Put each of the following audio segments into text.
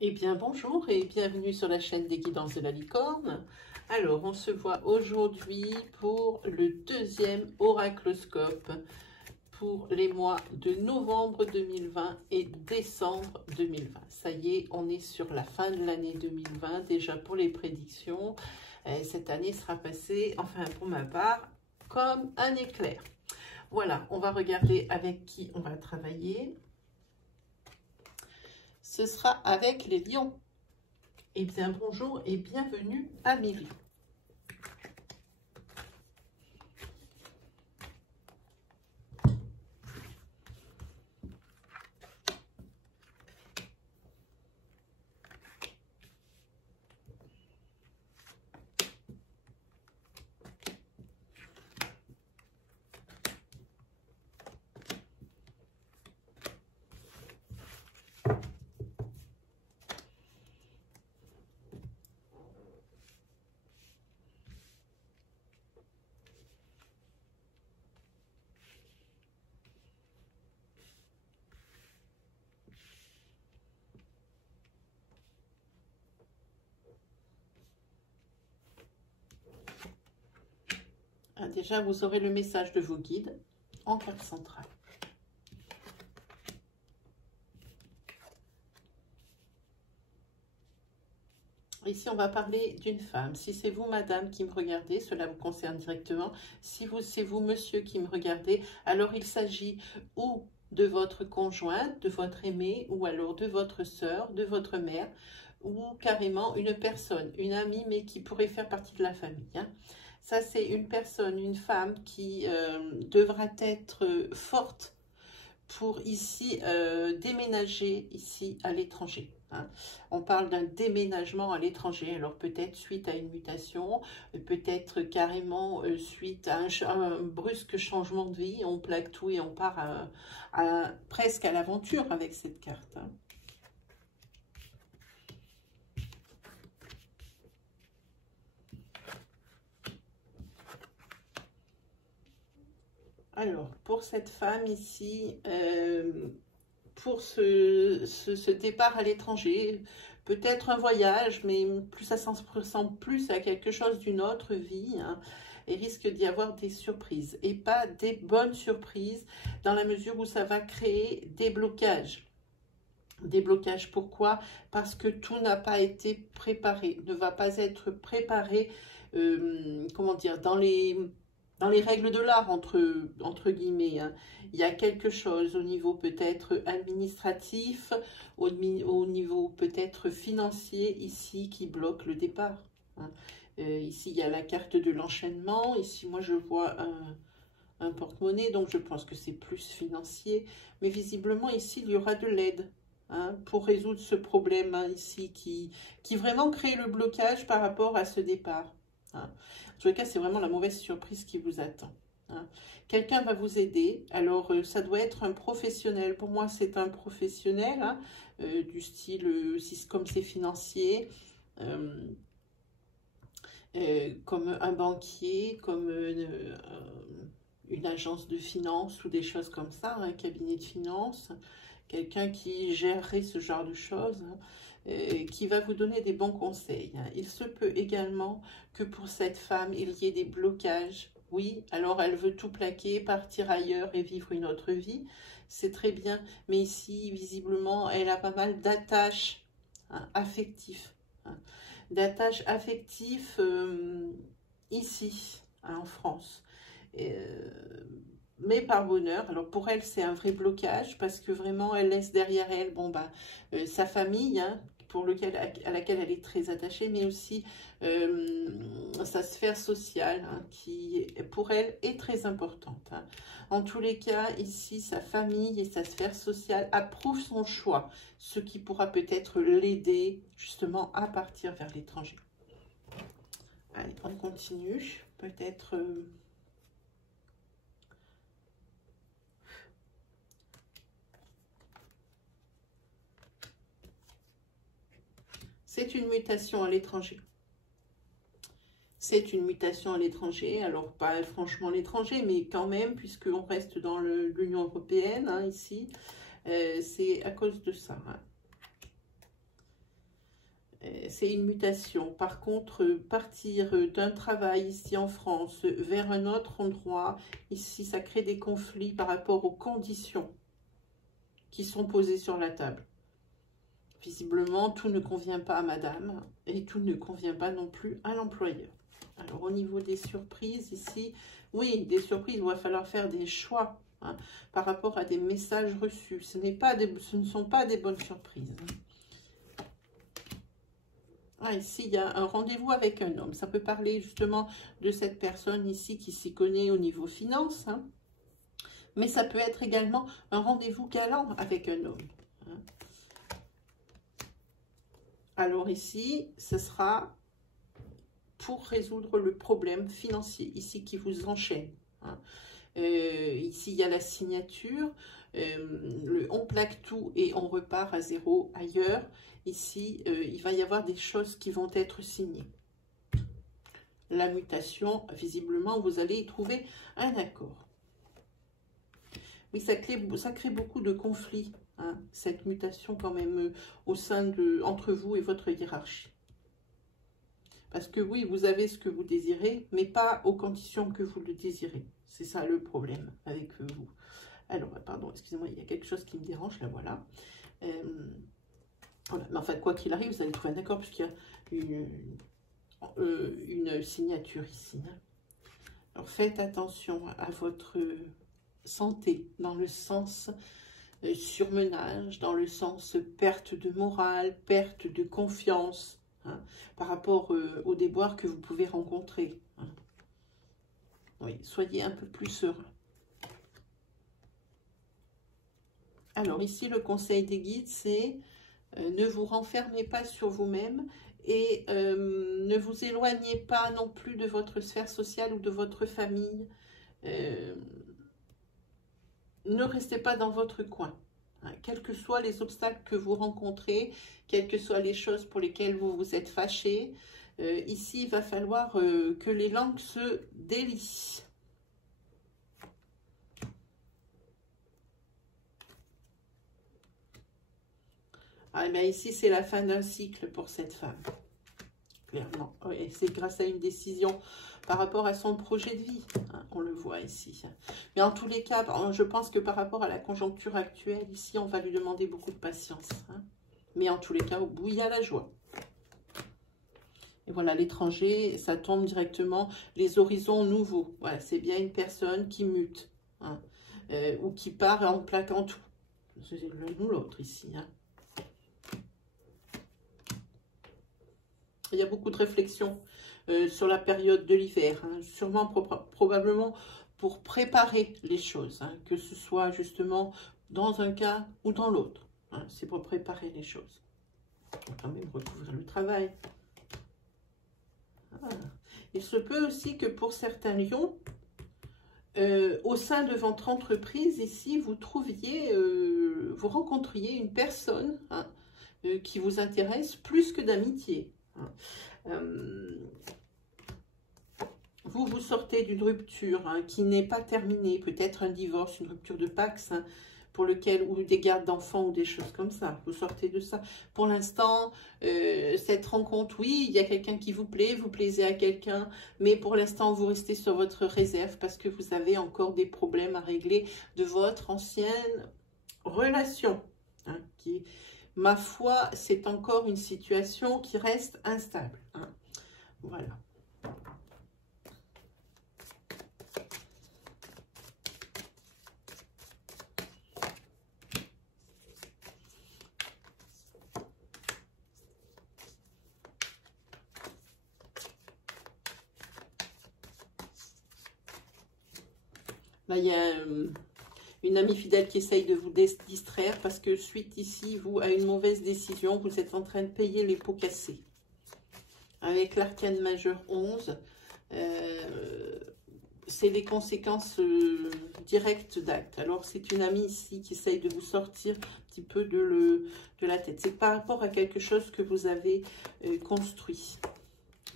Eh bien bonjour et bienvenue sur la chaîne des guidances de la licorne. Alors on se voit aujourd'hui pour le deuxième oracloscope pour les mois de novembre 2020 et décembre 2020. Ça y est, on est sur la fin de l'année 2020 déjà pour les prédictions. Cette année sera passée, enfin pour ma part, comme un éclair. Voilà, on va regarder avec qui on va travailler. Ce sera avec les lions. Eh bien, bonjour et bienvenue Amélie. Déjà, vous aurez le message de vos guides en carte centrale. Ici, on va parler d'une femme. Si c'est vous, madame, qui me regardez, cela vous concerne directement. Si c'est vous, monsieur, qui me regardez, alors il s'agit ou de votre conjointe, de votre aimé, ou alors de votre sœur, de votre mère, ou carrément une personne, une amie, mais qui pourrait faire partie de la famille. Hein. Ça, c'est une personne, une femme qui devra être forte pour ici déménager ici à l'étranger. Hein. On parle d'un déménagement à l'étranger, alors peut-être suite à une mutation, peut-être carrément suite à un brusque changement de vie, on plaque tout et on part presque à l'aventure avec cette carte. Hein. Alors, pour cette femme ici, pour ce départ à l'étranger, peut-être un voyage, mais plus ça ressemble plus à quelque chose d'une autre vie, hein, et risque d'y avoir des surprises, et pas des bonnes surprises, dans la mesure où ça va créer des blocages. Des blocages, pourquoi? Parce que tout n'a pas été préparé, ne va pas être préparé, comment dire, dans les règles de l'art, entre guillemets. Hein. Il y a quelque chose au niveau peut-être administratif, au niveau peut-être financier, ici, qui bloque le départ. Hein. Ici, il y a la carte de l'enchaînement. Ici, moi, je vois un porte-monnaie, donc je pense que c'est plus financier. Mais visiblement, ici, il y aura de l'aide. Hein, pour résoudre ce problème hein, ici qui vraiment crée le blocage par rapport à ce départ. Hein. En tout cas, c'est vraiment la mauvaise surprise qui vous attend. Hein. Quelqu'un va vous aider. Alors, ça doit être un professionnel. Pour moi, c'est un professionnel hein, du style, comme c'est financier, comme un banquier, comme une agence de finance ou des choses comme ça, un cabinet de finance, quelqu'un qui gérerait ce genre de choses, hein, qui va vous donner des bons conseils. Hein. Il se peut également que pour cette femme, il y ait des blocages. Oui, alors elle veut tout plaquer, partir ailleurs et vivre une autre vie. C'est très bien, mais ici, visiblement, elle a pas mal d'attaches hein, affectives. Hein, d'attaches affectives ici, hein, en France. Mais par bonheur, alors pour elle c'est un vrai blocage parce que vraiment elle laisse derrière elle bon, bah, sa famille hein, à laquelle elle est très attachée, mais aussi sa sphère sociale hein, qui pour elle est très importante. Hein. En tous les cas, ici sa famille et sa sphère sociale approuvent son choix, ce qui pourra peut-être l'aider justement à partir vers l'étranger. Allez, on continue, peut-être... C'est une mutation à l'étranger. C'est une mutation à l'étranger, alors pas franchement l'étranger, mais quand même, puisqu'on reste dans l'Union européenne, hein, ici, c'est à cause de ça. Hein. c'est une mutation. Par contre, partir d'un travail ici en France vers un autre endroit, ici, ça crée des conflits par rapport aux conditions qui sont posées sur la table. Visiblement, tout ne convient pas à madame et tout ne convient pas non plus à l'employeur. Alors, au niveau des surprises, ici, oui, des surprises, il va falloir faire des choix hein, par rapport à des messages reçus. Ce ne sont pas des bonnes surprises. Ah, ici, il y a un rendez-vous avec un homme. Ça peut parler justement de cette personne ici qui s'y connaît au niveau finance. Hein. Mais ça peut être également un rendez-vous galant avec un homme. Hein. Alors ici, ce sera pour résoudre le problème financier, ici qui vous enchaîne. Hein. Ici, il y a la signature. On plaque tout et on repart à zéro ailleurs. Ici, il va y avoir des choses qui vont être signées. La mutation, visiblement, vous allez y trouver un accord. Oui, ça crée beaucoup de conflits, hein, cette mutation quand même, au sein entre vous et votre hiérarchie. Parce que oui, vous avez ce que vous désirez, mais pas aux conditions que vous le désirez. C'est ça le problème avec vous. Alors, pardon, excusez-moi, il y a quelque chose qui me dérange, là, voilà. Voilà. Mais enfin, quoi qu'il arrive, vous allez trouver un accord, puisqu'il y a une signature ici. Hein. Alors, faites attention à votre santé, dans le sens surmenage, dans le sens perte de morale, perte de confiance, hein, par rapport aux déboires que vous pouvez rencontrer. Hein. Oui, soyez un peu plus serein. Alors ici, le conseil des guides, c'est ne vous renfermez pas sur vous-même et ne vous éloignez pas non plus de votre sphère sociale ou de votre famille. Ne restez pas dans votre coin. Hein, quels que soient les obstacles que vous rencontrez, quelles que soient les choses pour lesquelles vous vous êtes fâché, ici, il va falloir que les langues se délient. Ah, ben ici, c'est la fin d'un cycle pour cette femme. Clairement. Oui, c'est grâce à une décision par rapport à son projet de vie. Hein, on le voit ici. Mais en tous les cas, je pense que par rapport à la conjoncture actuelle, ici, on va lui demander beaucoup de patience. Hein. Mais en tous les cas, au bout, il y a la joie. Et voilà, l'étranger, ça tombe directement. Les horizons nouveaux. Voilà, c'est bien une personne qui mute. Hein, ou qui part en plaquant tout. C'est l'un ou l'autre ici. Hein. Il y a beaucoup de réflexions sur la période de l'hiver, hein, sûrement probablement pour préparer les choses, hein, que ce soit justement dans un cas ou dans l'autre. Hein, c'est pour préparer les choses. On va quand même recouvrir le travail. Ah. Il se peut aussi que pour certains lions, au sein de votre entreprise, ici, vous rencontriez une personne hein, qui vous intéresse plus que d'amitié. Vous sortez d'une rupture hein, qui n'est pas terminée, peut-être un divorce, une rupture de Pax, hein, pour lequel, ou des gardes d'enfants ou des choses comme ça. Vous sortez de ça. Pour l'instant, cette rencontre, oui, il y a quelqu'un qui vous plaît, vous plaisez à quelqu'un, mais pour l'instant, vous restez sur votre réserve parce que vous avez encore des problèmes à régler de votre ancienne relation, hein, qui, ma foi, c'est encore une situation qui reste instable. Hein. Voilà. Là, il y a une amie fidèle qui essaye de vous distraire parce que suite ici, vous, à une mauvaise décision, vous êtes en train de payer les pots cassés. Avec l'arcane majeur 11, c'est les conséquences directes d'actes. Alors, c'est une amie ici qui essaye de vous sortir un petit peu de la tête. C'est par rapport à quelque chose que vous avez construit,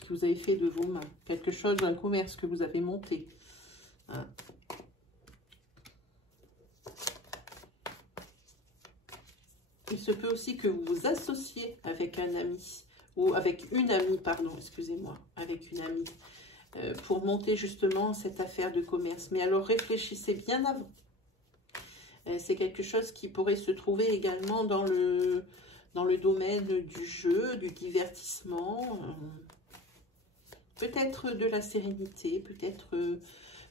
que vous avez fait de vos mains. Quelque chose, un commerce que vous avez monté. Hein. Il se peut aussi que vous vous associez avec un ami ou avec une amie, pardon, excusez-moi, avec une amie, pour monter justement cette affaire de commerce. Mais alors réfléchissez bien avant. C'est quelque chose qui pourrait se trouver également dans le domaine du jeu, du divertissement, peut-être de la sérénité, peut-être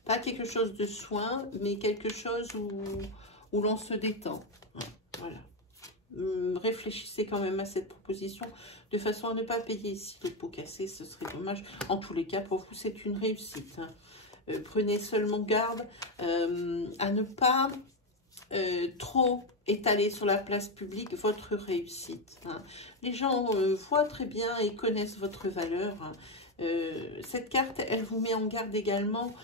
pas quelque chose de soin, mais quelque chose où l'on se détend. Voilà. Réfléchissez quand même à cette proposition de façon à ne pas payer ici le pot cassé, ce serait dommage. En tous les cas, pour vous, c'est une réussite. Prenez seulement garde à ne pas trop étaler sur la place publique votre réussite. Les gens voient très bien et connaissent votre valeur. Cette carte, elle vous met en garde également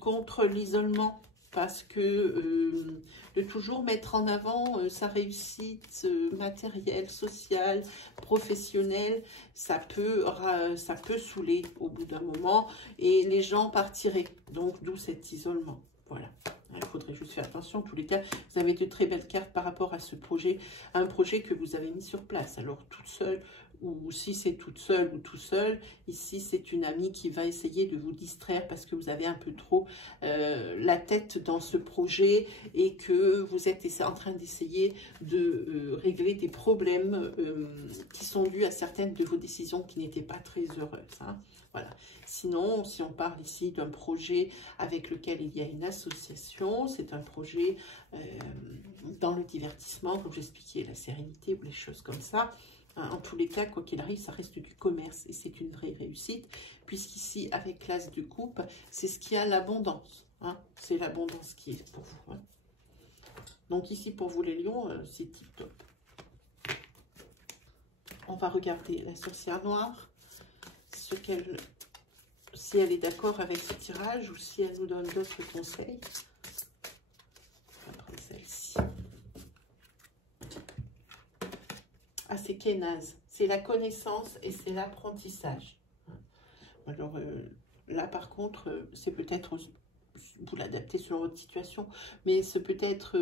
contre l'isolement, parce que de toujours mettre en avant sa réussite matérielle, sociale, professionnelle, ça peut saouler au bout d'un moment et les gens partiraient. Donc, d'où cet isolement. Voilà. Il faudrait juste faire attention. En tous les cas, vous avez de très belles cartes par rapport à ce projet, à un projet que vous avez mis sur place. Alors, toute seule, ou si c'est toute seule ou tout seul, ici, c'est une amie qui va essayer de vous distraire parce que vous avez un peu trop la tête dans ce projet et que vous êtes en train d'essayer de régler des problèmes qui sont dus à certaines de vos décisions qui n'étaient pas très heureuses. Voilà. Sinon, si on parle ici d'un projet avec lequel il y a une association, c'est un projet dans le divertissement, comme j'expliquais, la sérénité ou les choses comme ça. En tous les cas, quoi qu'il arrive, ça reste du commerce et c'est une vraie réussite, puisqu'ici, avec l'as de coupe, c'est ce qui a l'abondance. C'est l'abondance qui est pour vous. Donc ici, pour vous les lions, c'est tip top. On va regarder la sorcière noire, si elle est d'accord avec ce tirage ou si elle nous donne d'autres conseils. Après celle-ci. Ah, c'est Kénaz. C'est la connaissance et c'est l'apprentissage. Alors là, par contre, c'est peut-être, vous l'adaptez selon votre situation, mais c'est peut-être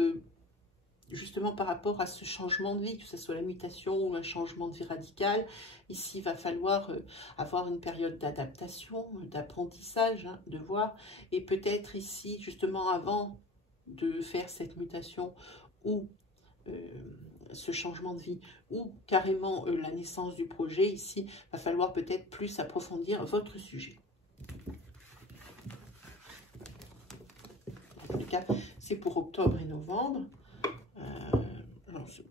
justement par rapport à ce changement de vie, que ce soit la mutation ou un changement de vie radical. Ici, il va falloir avoir une période d'adaptation, d'apprentissage, de voir. Et peut-être ici, justement, avant de faire cette mutation ou ce changement de vie ou carrément la naissance du projet, ici, il va falloir peut-être plus approfondir votre sujet. En tous les cas, c'est pour octobre et novembre.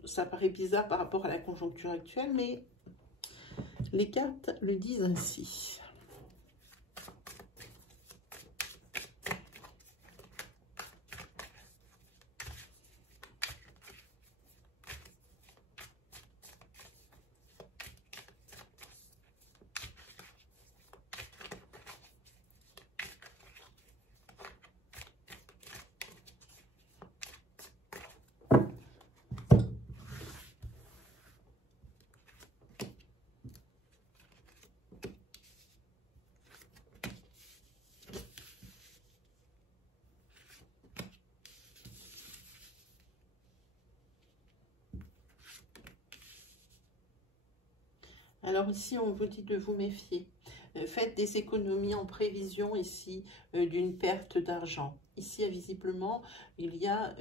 Ça paraît bizarre par rapport à la conjoncture actuelle, mais les cartes le disent ainsi. Alors ici, on vous dit de vous méfier. Faites des économies en prévision ici d'une perte d'argent. Ici, visiblement, il y a...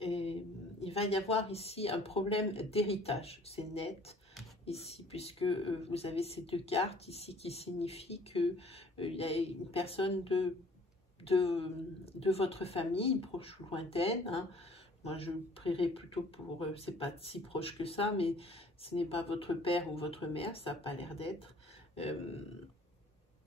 il va y avoir ici un problème d'héritage. C'est net ici, puisque vous avez ces deux cartes ici qui signifient qu'il y a une personne de votre famille, proche ou lointaine, Moi, je prierais plutôt pour, c'est pas si proche que ça, mais ce n'est pas votre père ou votre mère, ça n'a pas l'air d'être.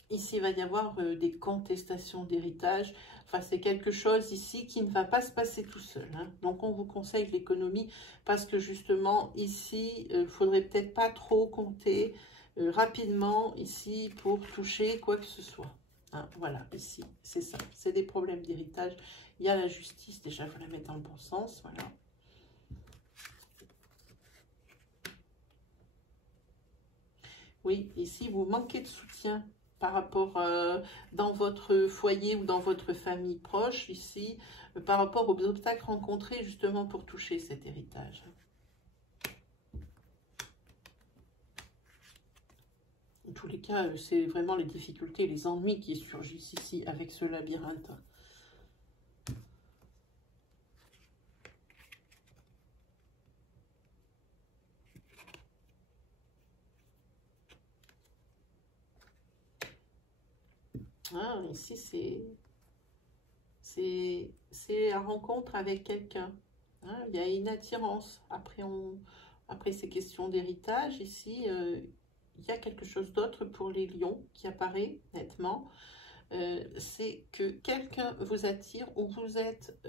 Ici, il va y avoir des contestations d'héritage. Enfin, c'est quelque chose ici qui ne va pas se passer tout seul. Donc, on vous conseille l'économie parce que justement, ici, il ne faudrait peut-être pas trop compter rapidement ici pour toucher quoi que ce soit. Voilà, ici, c'est ça. C'est des problèmes d'héritage. Il y a la justice, déjà, il faut la mettre dans le bon sens, voilà. Oui, ici, vous manquez de soutien par rapport dans votre foyer ou dans votre famille proche, ici, par rapport aux obstacles rencontrés justement pour toucher cet héritage. tous les cas, c'est vraiment les difficultés, les ennuis qui surgissent ici avec ce labyrinthe. Ah, ici, c'est la rencontre avec quelqu'un. Hein, il y a une attirance. Après ces questions d'héritage, ici, il y a quelque chose d'autre pour les lions qui apparaît nettement. C'est que quelqu'un vous attire ou vous êtes...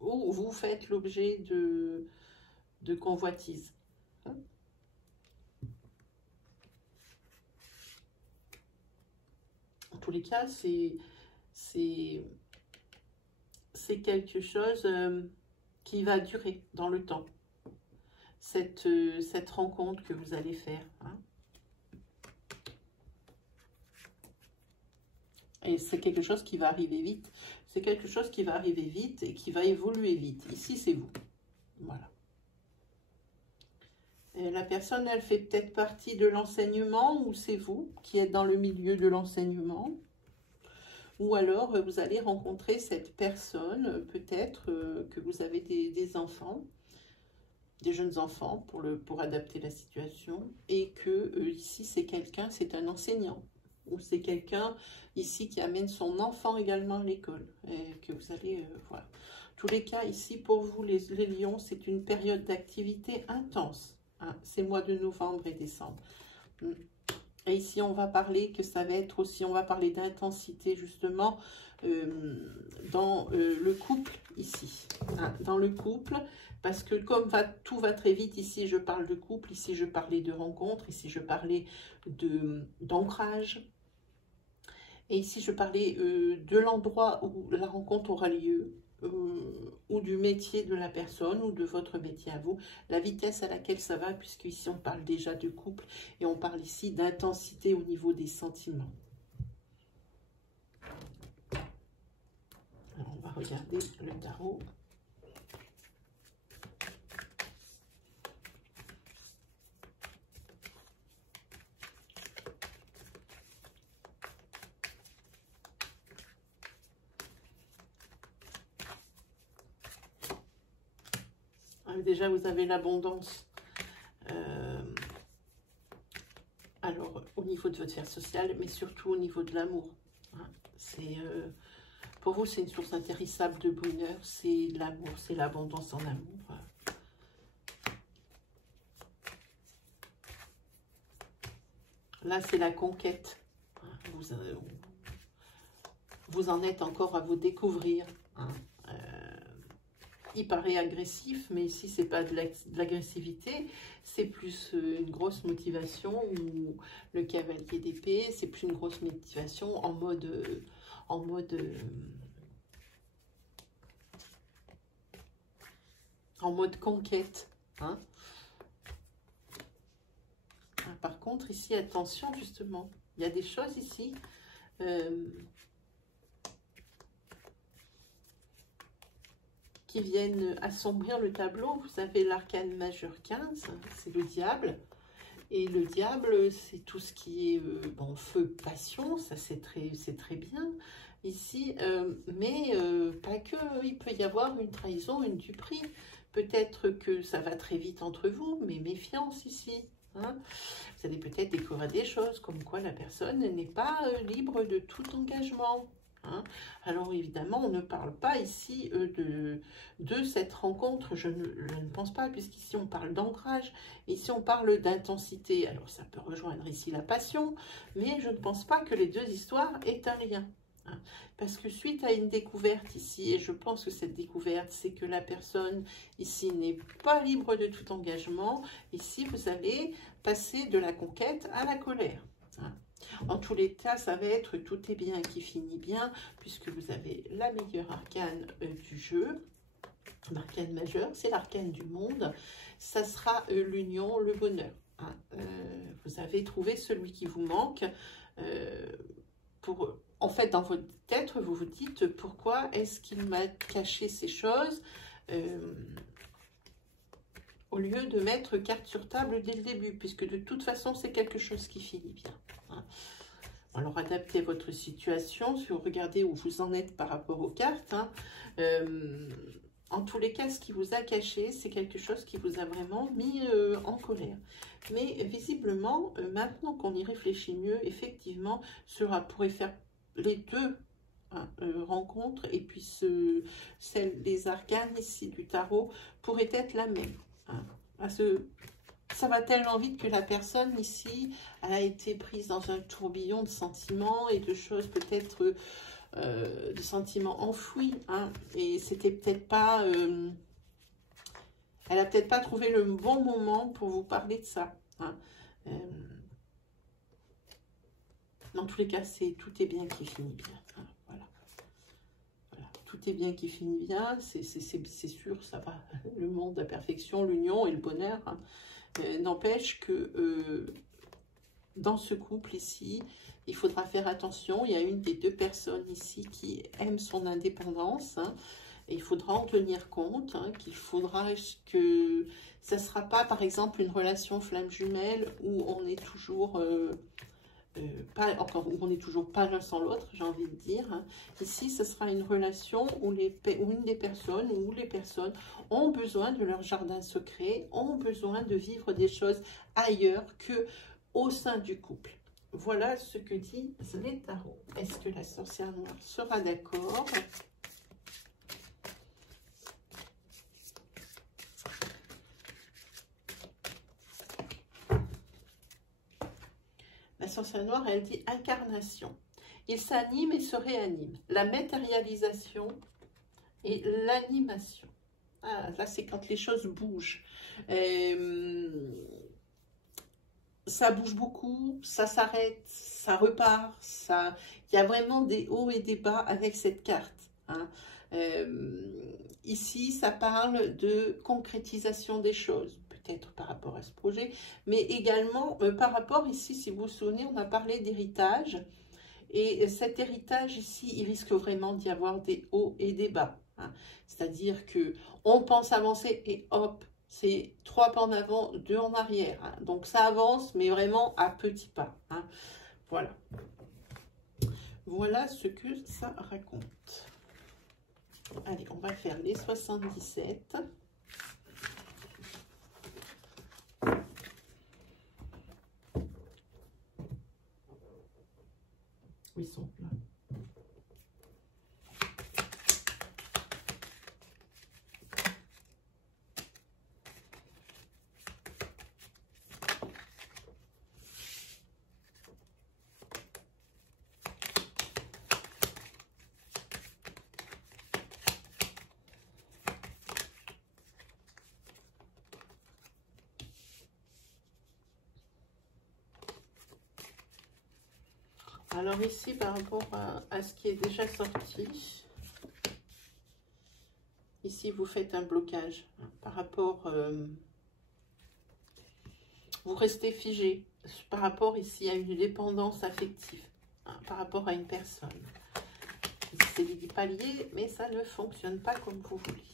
ou vous faites l'objet de convoitise. Hein. En tous les cas, c'est quelque chose qui va durer dans le temps. Cette rencontre que vous allez faire. Hein. Et c'est quelque chose qui va arriver vite. C'est quelque chose qui va arriver vite et qui va évoluer vite. Ici, c'est vous. Voilà. Et la personne, elle fait peut-être partie de l'enseignement ou c'est vous qui êtes dans le milieu de l'enseignement. Ou alors, vous allez rencontrer cette personne, peut-être que vous avez des enfants, des jeunes enfants pour adapter la situation. Et que ici, c'est quelqu'un, c'est un enseignant. Ou c'est quelqu'un ici qui amène son enfant également à l'école. Et que vous allez, voilà. Tous les cas, ici, pour vous, les lions, c'est une période d'activité intense. Hein, ces mois de novembre et décembre. Et ici, on va parler que ça va être aussi, on va parler d'intensité justement dans le couple ici. Hein, dans le couple, parce que comme tout va très vite, ici je parle de couple, ici je parlais de rencontre, ici je parlais d'ancrage. Et ici je parlais de l'endroit où la rencontre aura lieu. Ou du métier de la personne ou de votre métier à vous, la vitesse à laquelle ça va, puisque ici on parle déjà de couple et on parle ici d'intensité au niveau des sentiments. Alors on va regarder le tarot. Déjà, vous avez l'abondance. Alors, au niveau de votre sphère sociale, mais surtout au niveau de l'amour. Hein. Pour vous, c'est une source intarissable de bonheur. C'est l'amour, c'est l'abondance en amour. Là, c'est la conquête. Vous en êtes encore à vous découvrir. Hein. Il paraît agressif, mais ici, c'est pas de l'agressivité, c'est plus une grosse motivation, ou le cavalier d'épée, c'est plus une grosse motivation en mode conquête. Hein. Par contre, ici, attention, justement, il y a des choses ici... qui viennent assombrir le tableau. Vous avez l'arcane majeur 15, c'est le diable. Et le diable, c'est tout ce qui est feu, passion, ça c'est très bien ici. Mais pas que, il peut y avoir une trahison, une duperie. Peut-être que ça va très vite entre vous, mais méfiance ici. Hein. Vous allez peut-être découvrir des choses, comme quoi la personne n'est pas libre de tout engagement. Hein. Alors évidemment, on ne parle pas ici de cette rencontre, je ne pense pas, puisqu'ici on parle d'ancrage, ici on parle d'intensité. Alors ça peut rejoindre ici la passion, mais je ne pense pas que les deux histoires aient un lien. Hein. Parce que suite à une découverte ici, et je pense que cette découverte, c'est que la personne ici n'est pas libre de tout engagement, ici vous allez passer de la conquête à la colère. Hein. En tous les cas, ça va être tout est bien qui finit bien, puisque vous avez la meilleure arcane du jeu. L'arcane majeur, c'est l'arcane du monde. Ça sera l'union, le bonheur. Hein. Vous avez trouvé celui qui vous manque. En fait, dans votre tête, vous vous dites pourquoi est-ce qu'il m'a caché ces choses. au lieu de mettre carte sur table dès le début, puisque de toute façon, c'est quelque chose qui finit bien. Hein. Alors, adaptez votre situation, si vous regardez où vous en êtes par rapport aux cartes. Hein. En tous les cas, ce qui vous a caché, c'est quelque chose qui vous a vraiment mis en colère. Mais visiblement, maintenant qu'on y réfléchit mieux, effectivement, cela pourrait faire les deux rencontres, et puis celle des arcanes ici du tarot pourrait être la même. Hein. Ça va tellement vite que la personne ici a été prise dans un tourbillon de sentiments et de choses peut-être de sentiments enfouis. Hein, et c'était peut-être pas... elle a peut-être pas trouvé le bon moment pour vous parler de ça. Hein. Dans tous les cas, tout est bien qui finit bien. Hein, voilà. Tout est bien qui finit bien, c'est sûr, ça va. Le monde, la perfection, l'union et le bonheur. Hein. N'empêche que dans ce couple ici, il faudra faire attention. Il y a une des deux personnes ici qui aime son indépendance. Hein, et il faudra en tenir compte, hein, qu'il faudra que ça ne sera pas, par exemple, une relation flamme jumelle où on est toujours... où on n'est toujours pas l'un sans l'autre, j'ai envie de dire. Hein. Ici, ce sera une relation où une des personnes ou les personnes ont besoin de leur jardin secret, ont besoin de vivre des choses ailleurs que au sein du couple. Voilà ce que disent les tarots. Est-ce que la sorcière noire sera d'accord ? La sorcière noire, elle dit incarnation. Il s'anime et se réanime. La matérialisation et l'animation. Ah, là, c'est quand les choses bougent. Ça bouge beaucoup, ça s'arrête, ça repart. Il y a vraiment des hauts et des bas avec cette carte. Hein. Ici, ça parle de concrétisation des choses. Peut-être par rapport à ce projet, mais également par rapport ici, si vous vous souvenez, on a parlé d'héritage, et cet héritage ici, il risque vraiment d'y avoir des hauts et des bas. Hein. C'est-à-dire que on pense avancer et hop, c'est 3 pas en avant, 2 en arrière. Hein. Donc ça avance, mais vraiment à petits pas. Hein. Voilà. Voilà ce que ça raconte. Allez, on va faire les 77. Ils sont là. Alors ici, par rapport à ce qui est déjà sorti, ici, vous faites un blocage. Hein, par rapport... vous restez figé par rapport ici à une dépendance affective, hein, par rapport à une personne. C'est dit pas lié, mais ça ne fonctionne pas comme vous voulez.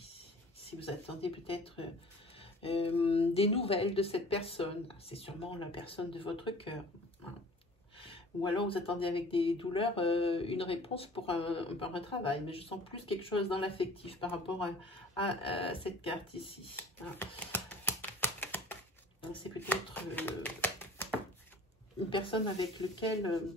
Si vous attendez peut-être des nouvelles de cette personne, c'est sûrement la personne de votre cœur. Hein. Ou alors vous attendez avec des douleurs une réponse pour un travail. Mais je sens plus quelque chose dans l'affectif par rapport à cette carte ici. Hein. C'est peut-être une personne avec laquelle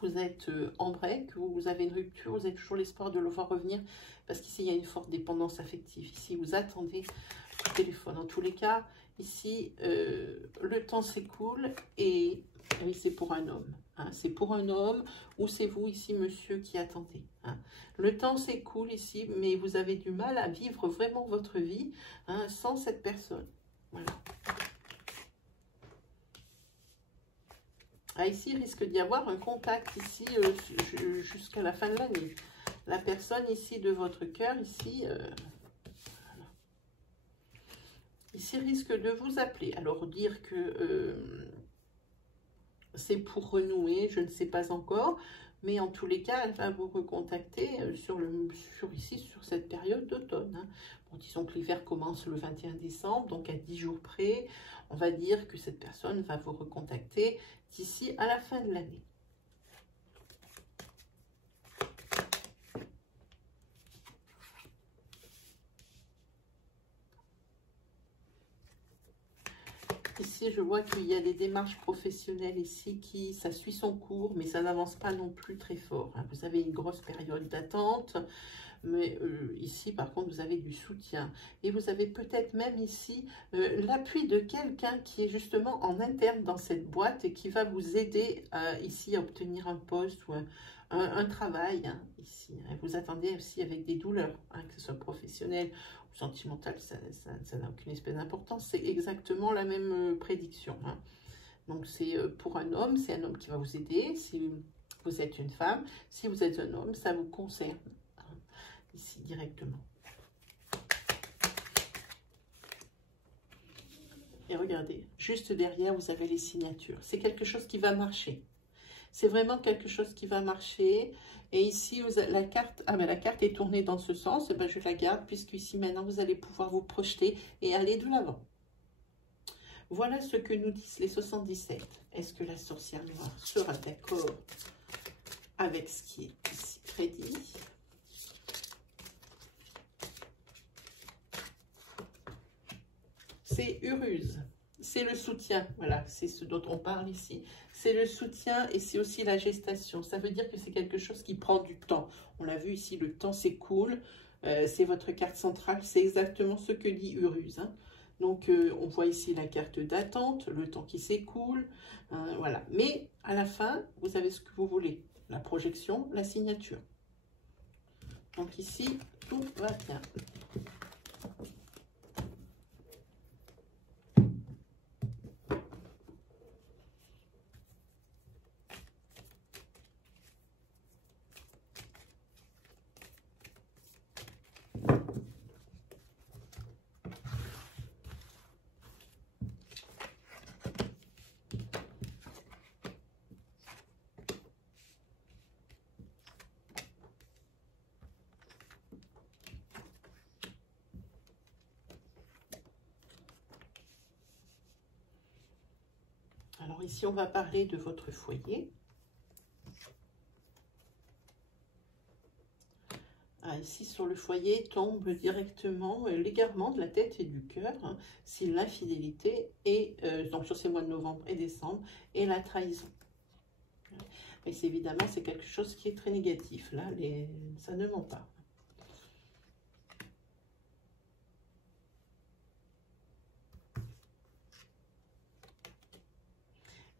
vous êtes en break, vous avez une rupture, vous avez toujours l'espoir de le voir revenir. Parce qu'ici, il y a une forte dépendance affective. Ici, vous attendez le téléphone. En tous les cas, ici, le temps s'écoule et... Oui, c'est pour un homme. Hein. C'est pour un homme ou c'est vous ici, monsieur, qui attendez. Hein. Le temps s'écoule ici, mais vous avez du mal à vivre vraiment votre vie hein, sans cette personne. Voilà. Ah, ici, il risque d'y avoir un contact ici jusqu'à la fin de l'année. La personne ici de votre cœur, ici... voilà. Ici, risque de vous appeler. Alors, dire que... c'est pour renouer, je ne sais pas encore, mais en tous les cas, elle va vous recontacter sur cette période d'automne. Hein. disons que l'hiver commence le 21 décembre, donc à 10 jours près, on va dire que cette personne va vous recontacter d'ici à la fin de l'année. Ici, je vois qu'il y a des démarches professionnelles ici ça suit son cours, mais ça n'avance pas non plus très fort. Vous avez une grosse période d'attente, mais ici, par contre, vous avez du soutien. Et vous avez peut-être même ici l'appui de quelqu'un qui est justement en interne dans cette boîte et qui va vous aider ici à obtenir un poste ou un travail. Ici, vous attendez aussi avec des douleurs, que ce soit professionnel ou sentimental, ça n'a aucune espèce d'importance. C'est exactement la même prédiction. Donc, c'est pour un homme, c'est un homme qui va vous aider. Si vous êtes une femme, si vous êtes un homme, ça vous concerne. Ici directement. Et regardez, juste derrière, vous avez les signatures. C'est quelque chose qui va marcher. C'est vraiment quelque chose qui va marcher. Et ici, vous avez la carte, mais la carte est tournée dans ce sens. Et ben, je la garde, puisque ici, maintenant, vous allez pouvoir vous projeter et aller de l'avant. Voilà ce que nous disent les 77. Est-ce que la sorcière noire sera d'accord avec ce qui est ici prédit ? C'est Uruse, c'est le soutien, voilà, c'est ce dont on parle ici. C'est le soutien et c'est aussi la gestation. Ça veut dire que c'est quelque chose qui prend du temps. On l'a vu ici, le temps s'écoule. C'est votre carte centrale, c'est exactement ce que dit Uruse. Donc, on voit ici la carte d'attente, le temps qui s'écoule. Voilà. Mais à la fin, vous avez ce que vous voulez. La projection, la signature. Donc ici, tout va bien. Alors ici, on va parler de votre foyer. Ici, sur le foyer, tombe directement l'égarement de la tête et du cœur, si l'infidélité est, donc sur ces mois de novembre et décembre, et la trahison. Mais évidemment, c'est quelque chose qui est très négatif. Là, ça ne ment pas.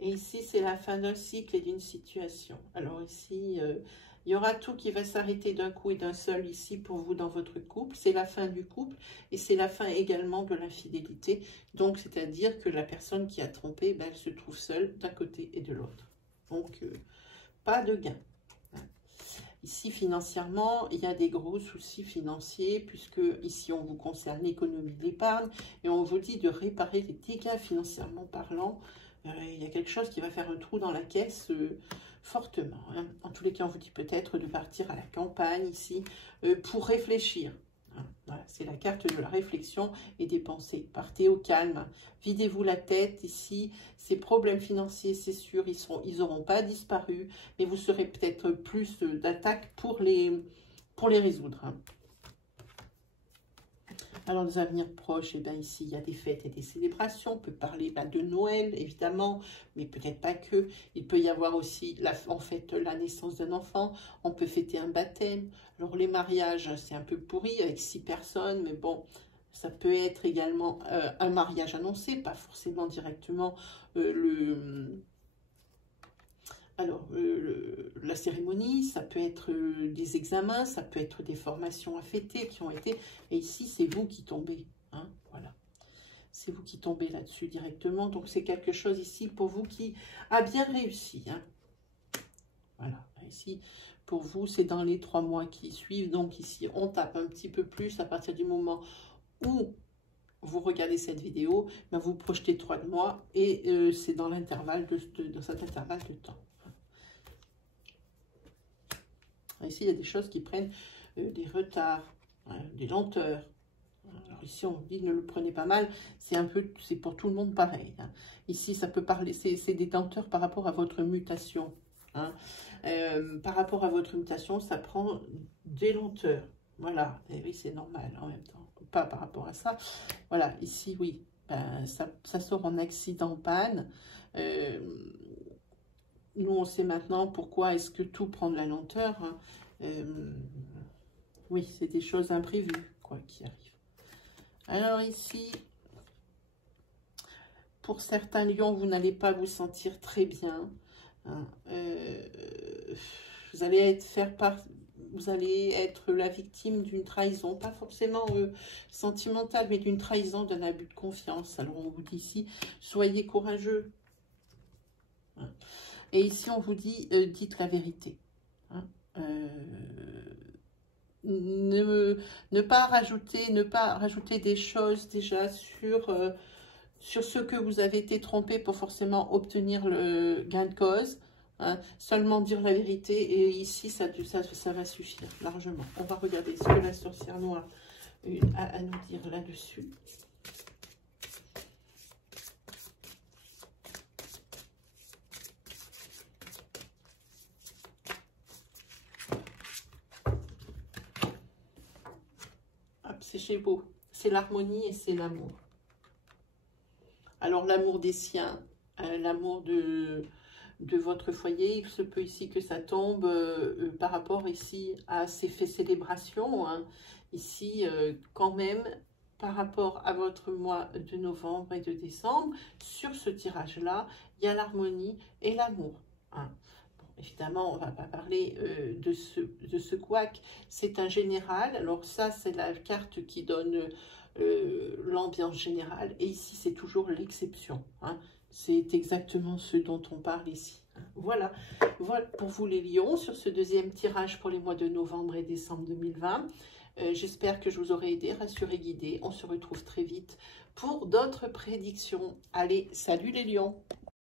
Et ici, c'est la fin d'un cycle et d'une situation. Alors ici, il y aura tout qui va s'arrêter d'un coup et d'un seul ici pour vous dans votre couple. C'est la fin du couple et c'est la fin également de l'infidélité. Donc, c'est-à-dire que la personne qui a trompé, ben, elle se trouve seule d'un côté et de l'autre. Donc, pas de gain. Ici, financièrement, il y a des gros soucis financiers puisque ici, on vous concerne l'économie de l'épargne et on vous dit de réparer les dégâts financièrement parlant. Il y a quelque chose qui va faire un trou dans la caisse fortement. En tous les cas, on vous dit peut-être de partir à la campagne ici pour réfléchir. Voilà, c'est la carte de la réflexion et des pensées. Partez au calme, videz-vous la tête ici. Ces problèmes financiers, c'est sûr, ils n'auront pas disparu, mais vous serez peut-être plus d'attaque pour les résoudre. Alors, les avenirs proches, eh bien, ici, il y a des fêtes et des célébrations. On peut parler de Noël, évidemment, mais peut-être pas que. Il peut y avoir aussi, en fait, la naissance d'un enfant. On peut fêter un baptême. Alors, les mariages, c'est un peu pourri avec 6 personnes, mais bon, ça peut être également un mariage annoncé, pas forcément directement la cérémonie, ça peut être des examens, ça peut être des formations à fêter qui ont été... Et ici, c'est vous qui tombez. Voilà. C'est vous qui tombez là-dessus directement. Donc, c'est quelque chose ici pour vous qui a bien réussi. Voilà. Ici, pour vous, c'est dans les 3 mois qui suivent. Donc, ici, on tape un petit peu plus à partir du moment où vous regardez cette vidéo. Ben, vous projetez 3 mois et c'est dans l'intervalle dans cet intervalle de temps. Ici, il y a des choses qui prennent des retards, des lenteurs. ici on dit ne le prenez pas mal, c'est pour tout le monde pareil. Hein. Ici ça peut parler, c'est des lenteurs par rapport à votre mutation. Hein. Par rapport à votre mutation, ça prend des lenteurs. Voilà, et oui c'est normal en même temps, pas par rapport à ça. Voilà, ici oui, ben, ça sort en accident panne. Nous on sait maintenant pourquoi est-ce que tout prend de la lenteur. Hein. Oui, c'est des choses imprévues, quoi, qui arrivent. Alors ici, pour certains lions, vous n'allez pas vous sentir très bien. Hein. Vous allez être la victime d'une trahison, pas forcément sentimentale, mais d'une trahison, d'un abus de confiance. Alors on vous dit ici, soyez courageux. Hein. Et ici on vous dit, dites la vérité. Hein. Ne pas rajouter des choses déjà sur ce que vous avez été trompé pour forcément obtenir le gain de cause. Hein. Seulement dire la vérité et ici ça va suffire largement. On va regarder ce que la sorcière noire a à nous dire là-dessus. C'est beau, c'est l'harmonie et c'est l'amour. Alors l'amour des siens, l'amour de votre foyer, il se peut ici que ça tombe par rapport ici à ces célébrations. Hein. Ici, quand même, par rapport à votre mois de novembre et de décembre, sur ce tirage-là, il y a l'harmonie et l'amour. Hein. Évidemment, on ne va pas parler de ce couac, c'est un général. Alors ça, c'est la carte qui donne l'ambiance générale. Et ici, c'est toujours l'exception. Hein. C'est exactement ce dont on parle ici. Hein. Voilà pour vous les lions, sur ce deuxième tirage pour les mois de novembre et décembre 2020. J'espère que je vous aurai aidé, rassuré, guidé. On se retrouve très vite pour d'autres prédictions. Allez, salut les lions!